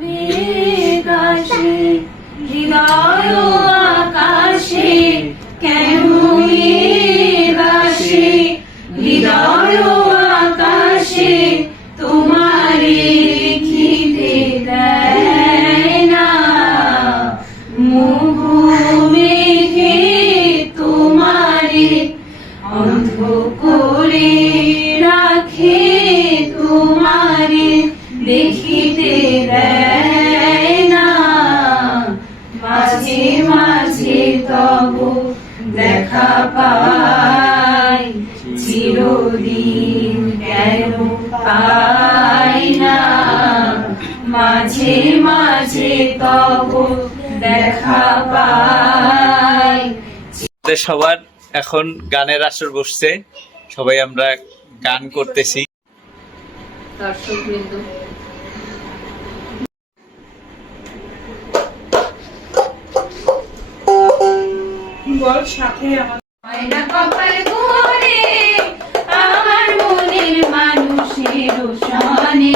মেঘাসে হৃদয় আকাশে কেন মেঘাসে হৃদয় আকাশে তোমারে খিদে দেয় না মোহ মেঘে তোমারে অন্ধ করে রাখে তোমারে দেখিতে দেয় না মাঝে মাঝে তব দেখা পাই চিরদিন কেন পাই না মাঝে মাঝে তব দেখা পাই। সবার এখন গানের আসর বসছে, সবাই আমরা গান করতেছি। দর্শকবৃন্দ বল সাথে আমার কপাল ঘুরে আমার মনের মানুষের সনে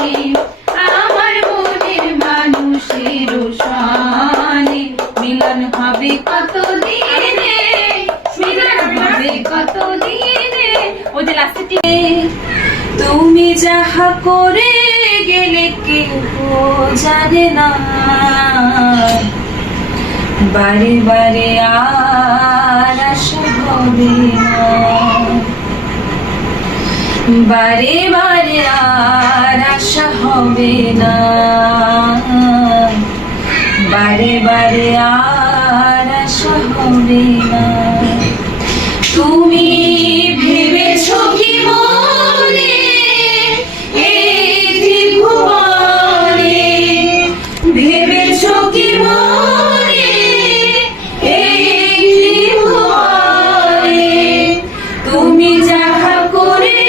আমার মনের মানুষের সনে মিলন হবে কত দিনে মিলন হবে কত দিনে ও যে লাস্টে তুমি যাহা করে গেলে কেউ জানে না বারে বারে আর আশা হবে না বারে বারে আর আশা হবে না বারে বারে আর আশা হবে না তুমি ভেবেছো কি মনে এই ত্রিভুবনে ভেবেছো কি মনে এই ত্রিভুবনে তুমি যাহা করে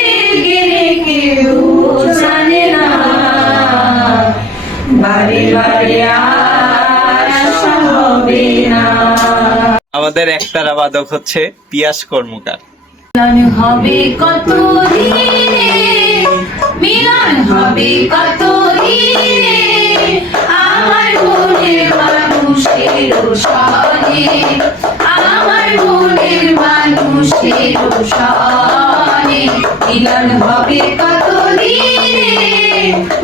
গেলে কেউ জানে না বারে বারে আর আশা হবে না। আমাদের একতারা বাদক হচ্ছে পিয়াস কর্মকার। মিলন হবে কত দিনে মিলন হবে কত দিনে আমার মনের মানুষের সনে আমার মনের মানুষের সনে মিলন হবে কত দিনে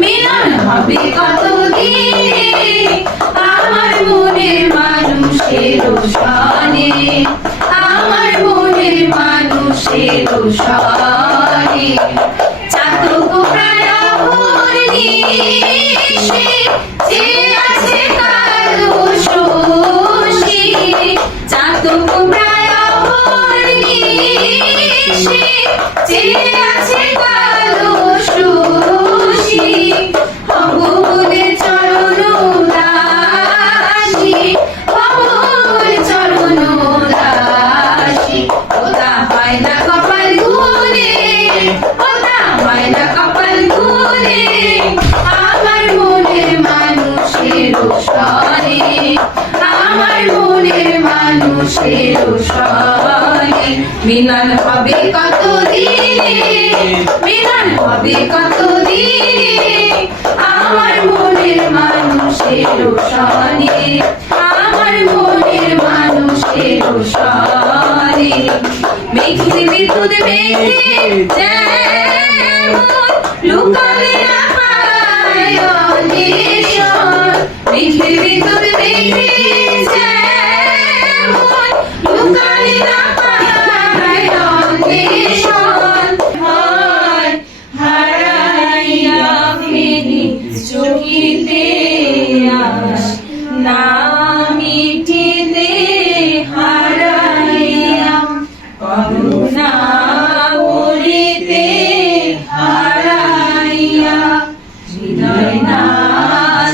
মিলন হবে কত দিনে আমার মনের মানুষের সনে আমার মনের মানুষের সনে চাতক প্রায় হরিষে যে আছে কালো শোষী চাতক প্রায় হরিষে যে আছে কালো শোষী ভগবানের চরণ দাসী ভগবানের চরণ দাসী ওটা হয় না কপাল ঘুরে ওটা হয় না কপাল ঘুরে আমার মনের মানুষের সনে আমার মনের মানুষের সনে মিলন হবে কত দিনে মিলন হবে কত দিনে আমার মনের মানুষের সনে আমার মনের মানুষের সনে মেঘের বিদ্যুৎ মেঘে যেমন লুকালে না পায় অন্বেষণ মেঘের বিদ্যুৎ মেঘে যেমন লুকালে না পায় অন্বেষণ হয় হারাইয়া ফেলি চোখিতে আস না মিটিতে হারাইয়া করুণা করিতে হারাইয়া হৃদয় না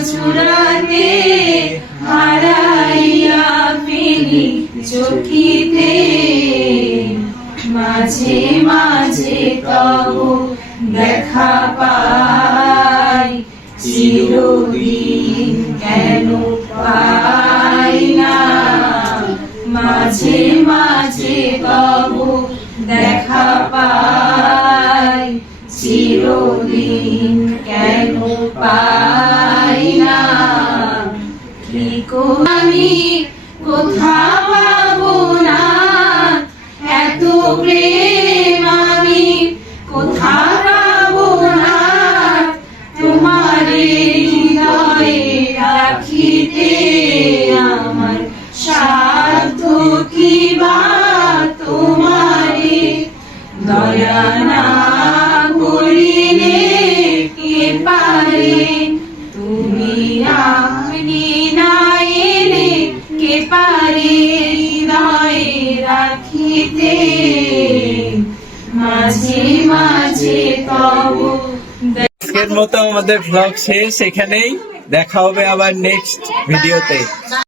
চূড়াতে হারাইয়া ফেলি চোখিতে মাঝে মাঝে তব দেখা পাই চিরদিন কেন পাই না মাঝে মাঝে তব দেখা পাই চিরদিন কেন পাই না। আমি কোথা পাবো না, এত প্রেম আমি কোথা পাবো না, তোমার হৃদয়ে রাখিতে আমার সাধ্য কি বা তোমারে দয়া না করিলে কে পারে, তুমি আপনি না এলে কে পারে হৃদয়ে রাখিতে মাঝে মাঝে তব। আজকের মতো আমাদের ব্লগ শেষ এখানেই, দেখা হবে আবার নেক্সট ভিডিওতে।